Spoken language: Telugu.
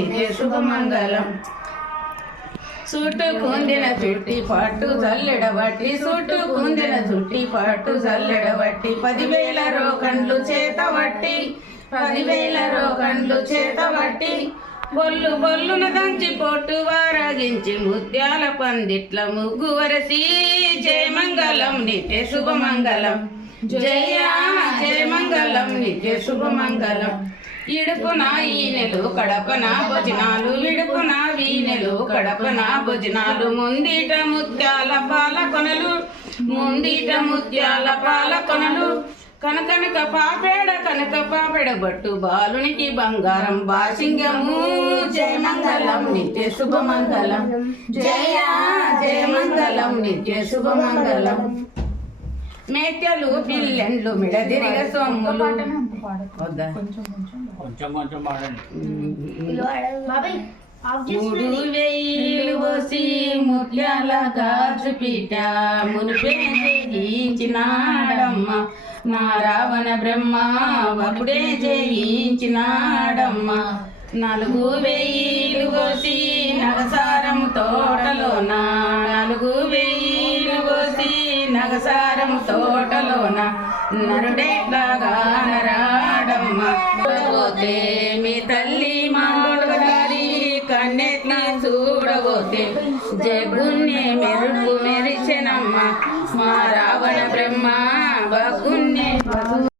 నిత్య శుభమంగళం చుట్టుకుందిన చుట్టి పాటు చల్లెడబట్టి చుట్టుకుందిన చుట్టి పాటు చల్లెడబట్టి 10,000 రోకండ్లు చేతబట్టి 10,000 రోకండ్లు చేతబట్టి బొల్లు బొల్లున దంచి పొట్టు వారాగించి ముత్యాల పందిట్ల ముగ్గు వరసి జయమంగళం నిత్య శుభమంగళం జయ జయమంగళం నిత్య శుభమంగళం ఇడుపున ఈనెలు కడపన భోజనాలు ఇడుపున వీనెలు కడపన భోజనాలు ముందిట ముత్యాల పాలకొనలు ముందిట ముత్యాల పాలకొనలు కనకనక పాపేడ బట్టు బాలునికి బంగారం బాసింగము జయమంగళం నిత్య శుభమంగళం జయ జయమంగళం నిత్య శుభమంగళం మేకలు పిల్లెండ్లు మిడదిరిగ సొమ్ములు వద్దా మూడు వేలు పోసి ముత్యాల గాజు పీట మునిపే జయించినాడమ్మ నా రావణ బ్రహ్మ అప్పుడే జయించినాడమ్మ 4,000 పోసి నగసారము తోటలోన 4,000 పోసి నగసారము తోటలోన నరుడెట్లాగా నరాడమ్మ పోతే మీ తల్లి మాడగారి కన్నెట్లా చూడబోతే జగున